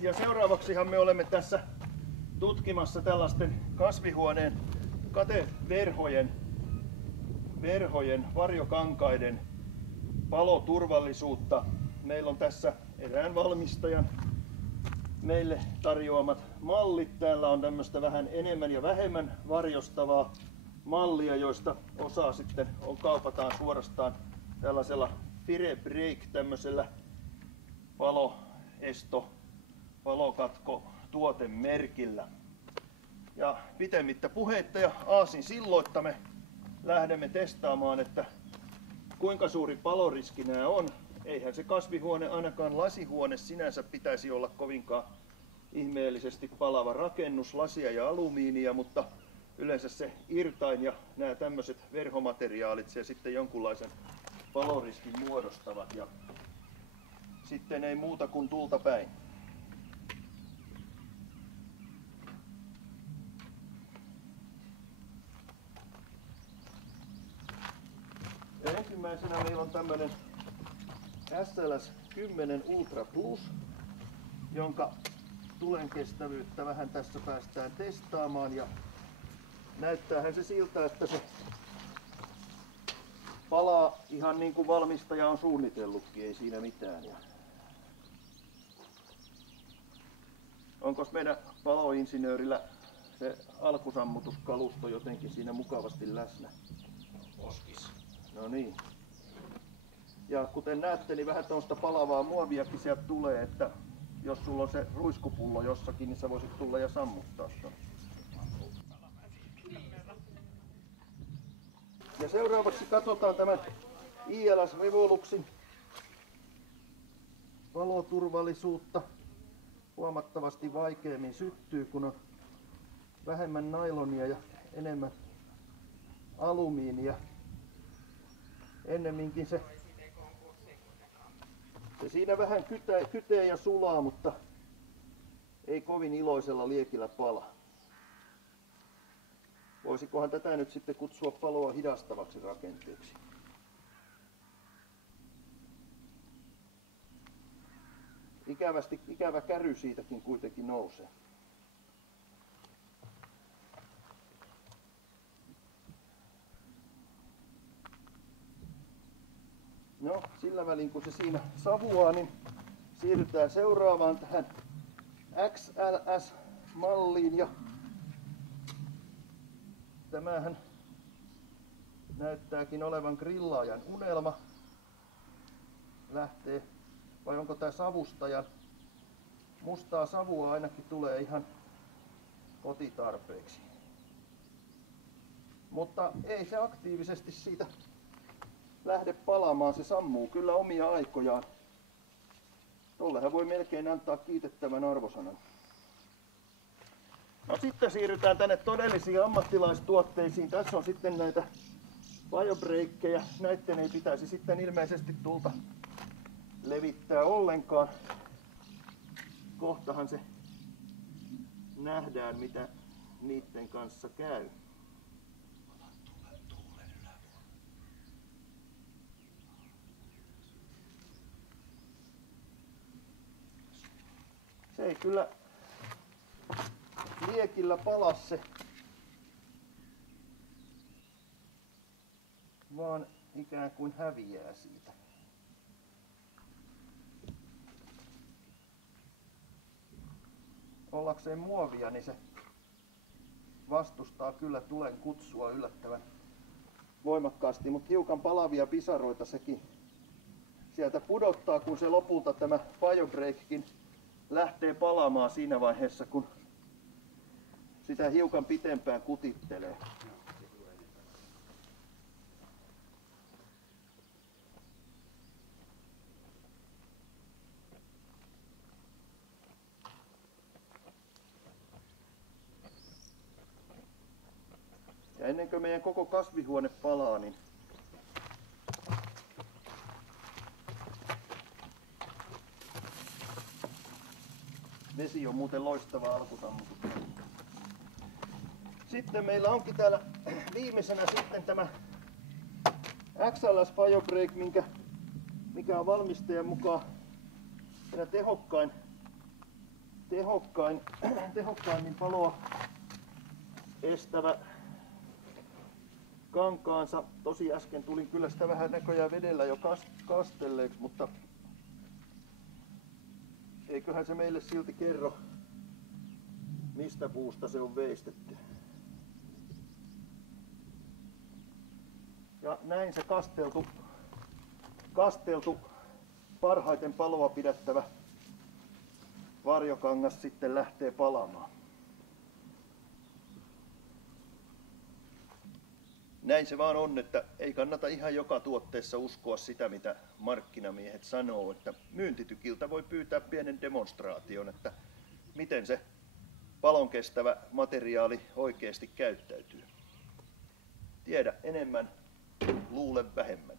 Ja seuraavaksihan me olemme tässä tutkimassa tällaisten kasvihuoneen kateverhojen varjokankaiden paloturvallisuutta. Meillä on tässä erään valmistajan meille tarjoamat mallit. Täällä on tämmöistä vähän enemmän ja vähemmän varjostavaa mallia, joista osaa sitten kaupataan suorastaan tällaisella Fire Break tämmöisellä palokatko tuotemerkillä. Ja pitemmittä puheitta ja aasin silloitta me lähdemme testaamaan, että kuinka suuri paloriski nämä on. Eihän se kasvihuone, ainakaan lasihuone sinänsä pitäisi olla kovinkaan ihmeellisesti palava rakennus, lasia ja alumiinia, mutta yleensä se irtain ja nämä tämmöiset verhomateriaalit se sitten jonkunlaisen paloriskin muodostavat ja sitten ei muuta kuin tulta päin. Ja ensimmäisenä meillä on tämmöinen SLS 10 Ultra Plus, jonka tulen kestävyyttä vähän tässä päästään testaamaan ja näyttäähän se siltä, että se palaa ihan niin kuin valmistaja on suunnitellutkin, ei siinä mitään. Onkos meidän paloinsinöörillä se alkusammutuskalusto jotenkin siinä mukavasti läsnä? Oskis. No niin. Ja kuten näette, niin vähän tuosta palavaa muoviakin sieltä tulee, että jos sulla on se ruiskupullo jossakin, niin sä voisit tulla ja sammuttaa ton. Ja seuraavaksi katsotaan tämän ILS Revoluxin paloturvallisuutta. Huomattavasti vaikeammin syttyy, kun on vähemmän nailonia ja enemmän alumiinia. Ennemminkin se siinä vähän kytee ja sulaa, mutta ei kovin iloisella liekillä pala. Voisikohan tätä nyt sitten kutsua paloa hidastavaksi rakenteeksi? Ikävä käry siitäkin kuitenkin nousee. No, sillä välin kun se siinä savuaa, niin siirrytään seuraavaan tähän XLS-malliin. Ja tämähän näyttääkin olevan grillaajan unelma. Lähtee, vai onko tää savustajan? Mustaa savua ainakin tulee ihan kotitarpeeksi. Mutta ei se aktiivisesti siitä lähde palaamaan, se sammuu kyllä omia aikojaan. Tollehan voi melkein antaa kiitettävän arvosanan. No sitten siirrytään tänne todellisiin ammattilaistuotteisiin. Tässä on sitten näitä biobreakkejä. Näitten ei pitäisi sitten ilmeisesti tulta levittää ollenkaan. Kohtahan se nähdään, mitä niiden kanssa käy. Se ei kyllä liekillä pala se, vaan ikään kuin häviää siitä. Ollakseen muovia, niin se vastustaa kyllä tulen kutsua yllättävän voimakkaasti, mutta hiukan palavia pisaroita sekin sieltä pudottaa, kun se lopulta tämä biobreakkin lähtee palaamaan siinä vaiheessa, kun sitä hiukan pitempään kutittelee. Ja ennen kuin meidän koko kasvihuone palaa, niin vesi on muuten loistava alkusammutus. Sitten meillä onkin täällä viimeisenä sitten tämä XLS BioBreak, mikä on valmistajan mukaan tehokkain tehokkaimmin paloa estävä kankaansa. Tosi äsken tulin kyllä sitä vähän näköjään vedellä jo kastelleeksi, mutta eiköhän se meille silti kerro, mistä puusta se on veistetty. Ja näin se kasteltu parhaiten paloa pidättävä varjokangas sitten lähtee palamaan. Näin se vaan on, että ei kannata ihan joka tuotteessa uskoa sitä, mitä markkinamiehet sanoo, että myyntitykiltä voi pyytää pienen demonstraation, että miten se palon kestävä materiaali oikeasti käyttäytyy. Tiedä enemmän, luule vähemmän.